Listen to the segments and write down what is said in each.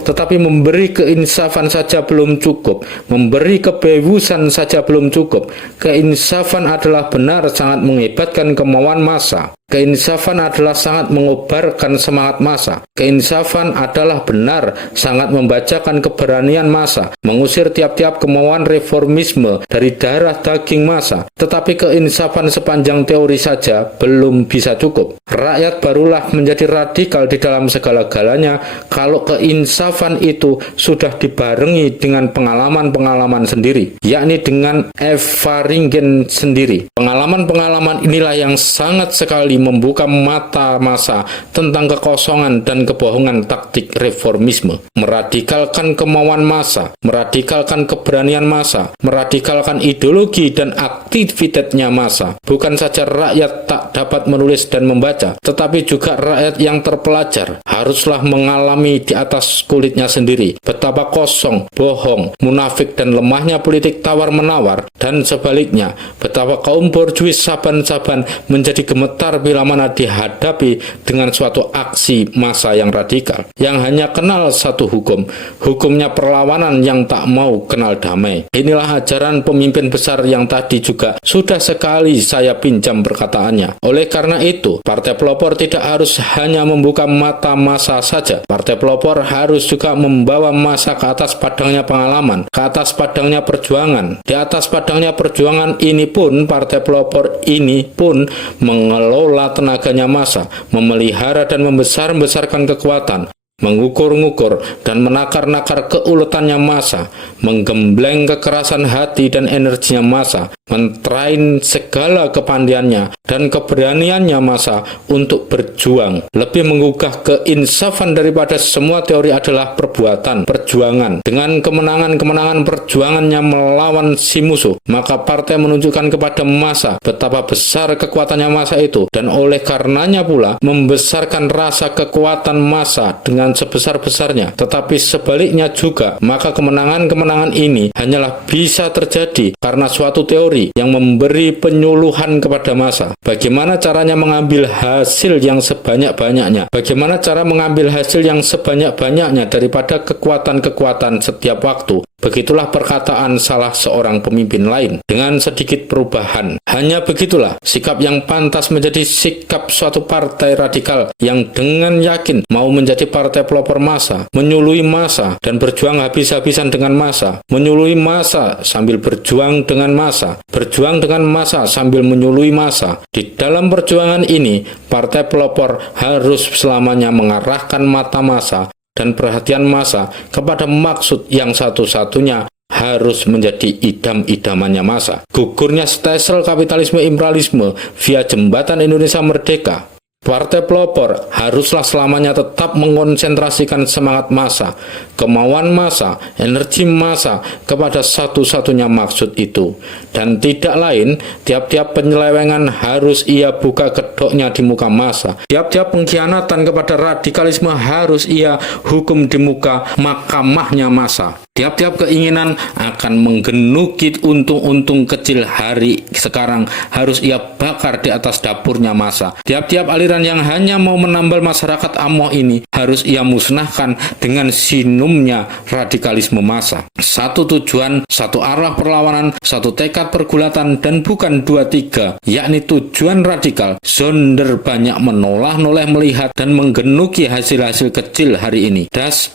Tetapi memberi keinsafan saja belum cukup, memberi kebebasan saja belum cukup. Keinsafan adalah benar sangat mengebatkan kemauan massa. Keinsafan adalah sangat mengobarkan semangat massa. Keinsafan adalah benar sangat membacakan keberanian massa, mengusir tiap-tiap kemauan reformisme dari darah daging massa. Tetapi keinsafan sepanjang teori saja belum bisa cukup. Rakyat barulah menjadi radikal di dalam segala-galanya kalau keinsafan itu sudah dibarengi dengan pengalaman-pengalaman sendiri, yakni dengan Eva Ringen sendiri. Pengalaman-pengalaman inilah yang sangat sekali membuka mata massa tentang kekosongan dan kebohongan taktik reformisme, meradikalkan kemauan massa, meradikalkan keberanian massa, meradikalkan ideologi dan aktivitasnya massa. Bukan saja rakyat tak dapat menulis dan membaca, tetapi juga rakyat yang terpelajar haruslah mengalami di atas kulitnya sendiri betapa kosong, bohong, munafik dan lemahnya politik tawar-menawar, dan sebaliknya betapa kaum borjuis saban-saban menjadi gemetar bila mana dihadapi dengan suatu aksi massa yang radikal, yang hanya kenal satu hukum, hukumnya perlawanan yang tak mau kenal damai. Inilah ajaran pemimpin besar yang tadi juga sudah sekali saya pinjam perkataannya. Oleh karena itu, Partai Pelopor tidak harus hanya membuka mata massa saja. Partai Pelopor harus juga membawa massa ke atas padangnya pengalaman, ke atas padangnya perjuangan. Di atas padangnya perjuangan ini pun, Partai Pelopor ini pun mengelola tenaganya massa, memelihara dan membesar-besarkan kekuatan, mengukur-ngukur dan menakar-nakar keuletannya massa, menggembleng kekerasan hati dan energinya massa, mentrain segala kepandiannya dan keberaniannya massa untuk berjuang. Lebih menggugah keinsafan daripada semua teori adalah perbuatan, perjuangan. Dengan kemenangan-kemenangan perjuangannya melawan si musuh, maka partai menunjukkan kepada massa betapa besar kekuatannya massa itu, dan oleh karenanya pula membesarkan rasa kekuatan massa dengan sebesar-besarnya. Tetapi sebaliknya juga, maka kemenangan-kemenangan ini hanyalah bisa terjadi karena suatu teori yang memberi penyuluhan kepada massa. Bagaimana caranya mengambil hasil yang sebanyak-banyaknya? Bagaimana cara mengambil hasil yang sebanyak-banyaknya daripada kekuatan-kekuatan setiap waktu? Begitulah perkataan salah seorang pemimpin lain dengan sedikit perubahan. Hanya begitulah sikap yang pantas menjadi sikap suatu partai radikal yang dengan yakin mau menjadi partai pelopor massa, menyului massa dan berjuang habis-habisan dengan massa, menyului massa sambil berjuang dengan massa, berjuang dengan massa sambil menyului massa. Di dalam perjuangan ini, partai pelopor harus selamanya mengarahkan mata massa dan perhatian massa kepada maksud yang satu-satunya harus menjadi idam-idamannya massa. Gugurnya stelsel kapitalisme imperialisme via jembatan Indonesia Merdeka. Partai Pelopor haruslah selamanya tetap mengonsentrasikan semangat massa, kemauan massa, energi massa kepada satu-satunya maksud itu. Dan tidak lain, tiap-tiap penyelewengan harus ia buka kedoknya di muka massa. Tiap-tiap pengkhianatan kepada radikalisme harus ia hukum di muka mahkamahnya massa. Tiap-tiap keinginan akan menggenuki untung-untung kecil hari sekarang harus ia bakar di atas dapurnya massa. Tiap-tiap aliran yang hanya mau menambal masyarakat amoh ini harus ia musnahkan dengan sinumnya radikalisme massa. Satu tujuan, satu arah perlawanan, satu tekad pergulatan, dan bukan dua tiga, yakni tujuan radikal. Zonder banyak menoleh-noleh melihat dan menggenuki hasil-hasil kecil hari ini.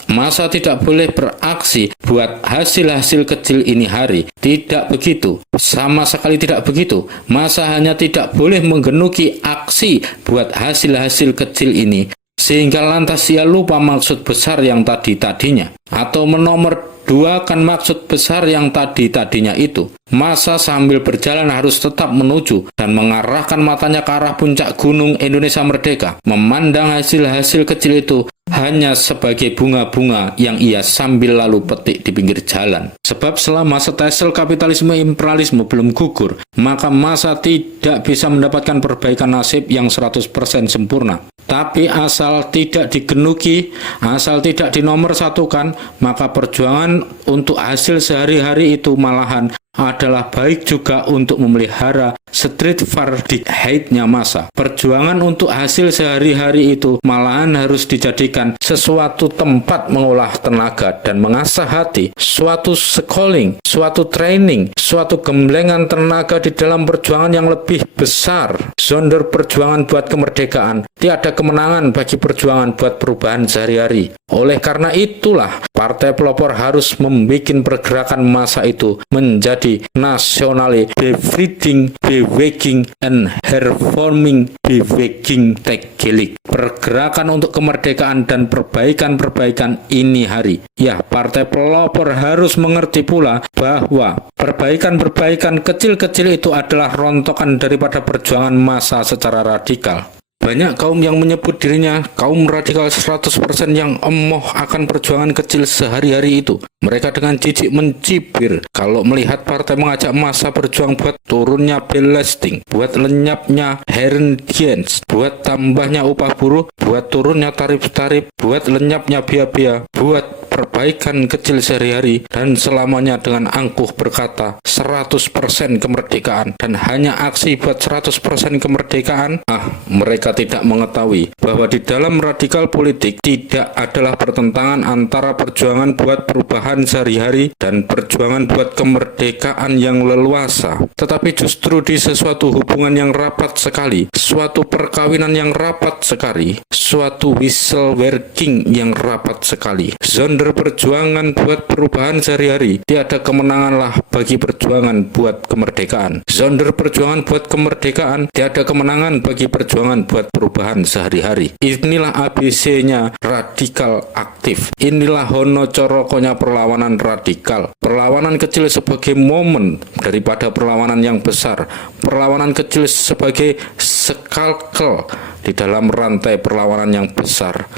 Massa tidak boleh beraksi buat hasil-hasil kecil ini hari. Tidak begitu. Sama sekali tidak begitu. Massa hanya tidak boleh menggenuki aksi buat hasil-hasil kecil ini, sehingga lantas ia lupa maksud besar yang tadi-tadinya, atau menomor duakan maksud besar yang tadi-tadinya itu. Massa sambil berjalan harus tetap menuju dan mengarahkan matanya ke arah puncak gunung Indonesia Merdeka, memandang hasil-hasil kecil itu hanya sebagai bunga-bunga yang ia sambil lalu petik di pinggir jalan. Sebab selama stelsel kapitalisme imperialisme belum gugur, maka massa tidak bisa mendapatkan perbaikan nasib yang 100% sempurna. Tapi asal tidak digenuki, asal tidak dinomorsatukan, maka perjuangan untuk hasil sehari-hari itu malahan adalah baik juga untuk memelihara street verdict hate-nya massa. Perjuangan untuk hasil sehari-hari itu malahan harus dijadikan sesuatu tempat mengolah tenaga dan mengasah hati, suatu schooling, suatu training, suatu gemblengan tenaga di dalam perjuangan yang lebih besar. Zonder perjuangan buat kemerdekaan, tiada kemenangan bagi perjuangan buat perubahan sehari-hari. Oleh karena itulah, partai pelopor harus membuat pergerakan massa itu menjadi nasional befriending, bewaking, and hervorming, bewaking tegelik. Pergerakan untuk kemerdekaan dan perbaikan-perbaikan ini hari. Ya, partai pelopor harus mengerti pula bahwa perbaikan-perbaikan kecil-kecil itu adalah rontokan daripada perjuangan massa secara radikal. Banyak kaum yang menyebut dirinya kaum radikal 100% yang emoh akan perjuangan kecil sehari-hari itu. Mereka dengan jijik mencibir kalau melihat partai mengajak massa berjuang buat turunnya belasting, buat lenyapnya heredians, buat tambahnya upah buruh, buat turunnya tarif-tarif, buat lenyapnya biaya-biaya, buat perbaikan kecil sehari-hari, dan selamanya dengan angkuh berkata 100% kemerdekaan dan hanya aksi buat 100% kemerdekaan. Mereka tidak mengetahui bahwa di dalam radikal politik tidak adalah pertentangan antara perjuangan buat perubahan sehari-hari dan perjuangan buat kemerdekaan yang leluasa, tetapi justru di sesuatu hubungan yang rapat sekali, suatu perkawinan yang rapat sekali, suatu whistle working yang rapat sekali. Zonder perjuangan buat perubahan sehari-hari, tiada kemenanganlah bagi perjuangan buat kemerdekaan. Zonder perjuangan buat kemerdekaan, tiada kemenangan bagi perjuangan buat perubahan sehari-hari. Inilah ABC-nya radikal aktif. Inilah hono corokonya perlawanan radikal. Perlawanan kecil sebagai momen daripada perlawanan yang besar. Perlawanan kecil sebagai sekalkel di dalam rantai perlawanan yang besar.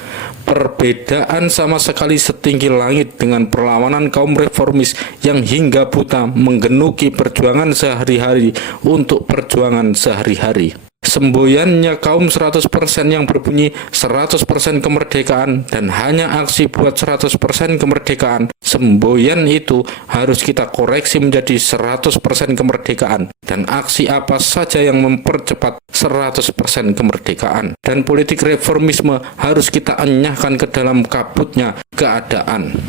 Perbedaan sama sekali setinggi langit dengan perlawanan kaum reformis yang hingga buta menggenuki perjuangan sehari-hari untuk perjuangan sehari-hari. Semboyannya kaum 100% yang berbunyi 100% kemerdekaan dan hanya aksi buat 100% kemerdekaan. Semboyan itu harus kita koreksi menjadi 100% kemerdekaan dan aksi apa saja yang mempercepat 100% kemerdekaan. Dan politik reformisme harus kita enyahkan ke dalam kabutnya keadaan.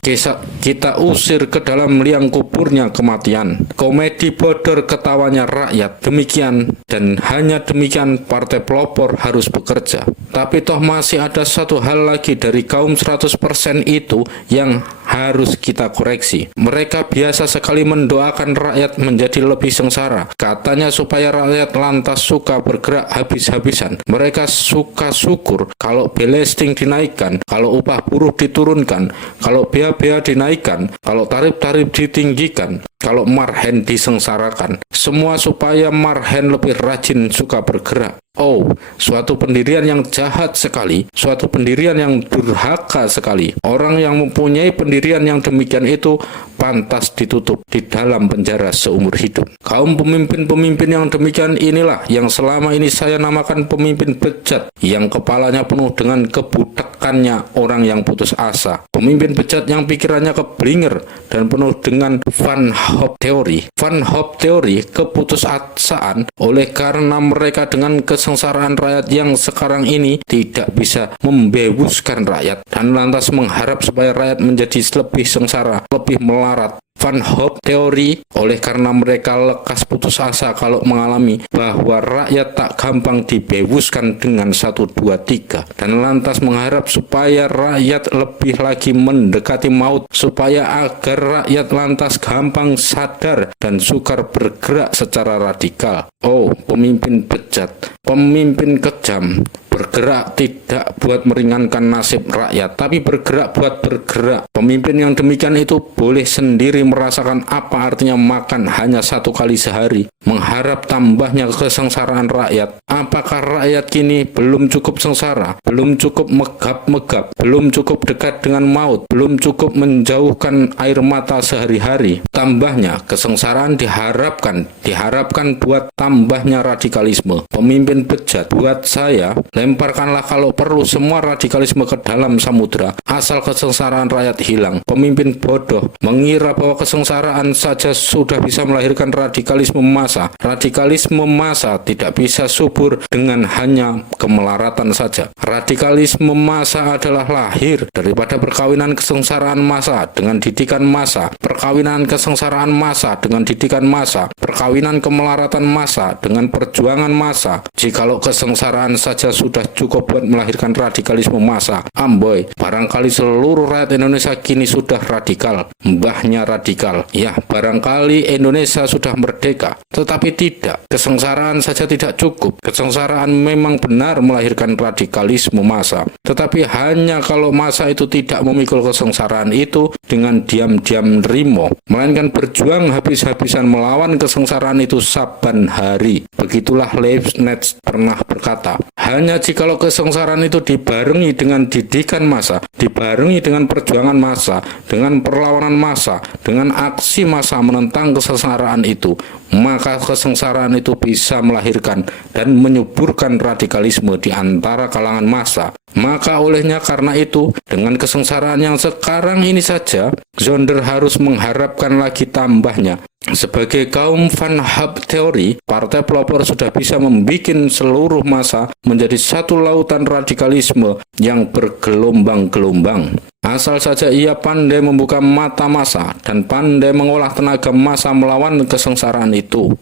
Kita usir ke dalam liang kuburnya kematian. Komedi bodor ketawanya rakyat. Demikian dan hanya demikian partai pelopor harus bekerja. Tapi toh masih ada satu hal lagi dari kaum 100% itu yang harus kita koreksi. Mereka biasa sekali mendoakan rakyat menjadi lebih sengsara. Katanya supaya rakyat lantas suka bergerak habis-habisan. Mereka suka syukur kalau belasting dinaikkan, kalau upah buruh diturunkan, kalau biaya-biaya dinaikkan, kalau tarif-tarif ditinggikan, kalau marhen disengsarakan. Semua supaya marhen lebih rajin suka bergerak. Oh, suatu pendirian yang jahat sekali, suatu pendirian yang durhaka sekali. Orang yang mempunyai pendirian yang demikian itu pantas ditutup di dalam penjara seumur hidup. Kaum pemimpin-pemimpin yang demikian inilah yang selama ini saya namakan pemimpin bejat, yang kepalanya penuh dengan kebutakannya orang yang putus asa. Pemimpin bejat yang pikirannya keblinger dan penuh dengan Van Hope teori. Van Hope teori keputusasaan oleh karena mereka dengan kesengsaraan rakyat yang sekarang ini tidak bisa membebuskan rakyat dan lantas mengharap supaya rakyat menjadi lebih sengsara, lebih melarat. Van Hope teori oleh karena mereka lekas putus asa kalau mengalami bahwa rakyat tak gampang dibebuskan dengan 1, 2, 3 dan lantas mengharap supaya rakyat lebih lagi mendekati maut supaya agar rakyat lantas gampang sadar dan sukar bergerak secara radikal. Oh, pemimpin bejat, pemimpin kejam, bergerak tidak buat meringankan nasib rakyat, tapi bergerak buat bergerak. Pemimpin yang demikian itu boleh sendiri merasakan apa artinya makan hanya 1 kali sehari, mengharap tambahnya kesengsaraan rakyat. Apakah rakyat kini belum cukup sengsara, belum cukup megap-megap, belum cukup dekat dengan maut, belum cukup menjauhkan air mata sehari-hari? Tambahnya kesengsaraan diharapkan buat tambahnya radikalisme. Pemimpin bejat buat saya, lemparkanlah kalau perlu semua radikalisme ke dalam samudera, asal kesengsaraan rakyat hilang. Pemimpin bodoh mengira bahwa kesengsaraan saja sudah bisa melahirkan radikalisme massa. Radikalisme massa tidak bisa subur dengan hanya kemelaratan saja. Radikalisme massa adalah lahir daripada perkawinan kesengsaraan massa dengan didikan massa, perkawinan kesengsaraan massa dengan didikan massa, perkawinan kemelaratan massa dengan perjuangan massa. Jikalau kesengsaraan saja sudah cukup buat melahirkan radikalisme massa, amboi, barangkali seluruh rakyat Indonesia kini sudah radikal, mbahnya radikal. Ya, barangkali Indonesia sudah merdeka, tetapi tidak. Kesengsaraan saja tidak cukup. Kesengsaraan memang benar melahirkan radikalisme massa, tetapi hanya kalau massa itu tidak memikul kesengsaraan itu dengan diam-diam nerimo, melainkan berjuang habis-habisan melawan kesengsaraan itu saban hari. Begitulah Leibniz pernah berkata, hanya jikalau kesengsaraan itu dibarengi dengan didikan massa, dibarengi dengan perjuangan massa, dengan perlawanan massa, dengan aksi massa menentang kesengsaraan itu, maka kesengsaraan itu bisa melahirkan dan menyuburkan radikalisme di antara kalangan massa. Maka olehnya karena itu, dengan kesengsaraan yang sekarang ini saja, Zonder harus mengharapkan lagi tambahnya. Sebagai kaum Van Hub teori, partai pelopor sudah bisa membuat seluruh massa menjadi satu lautan radikalisme yang bergelombang-gelombang. Asal saja ia pandai membuka mata massa dan pandai mengolah tenaga massa melawan kesengsaraan itu.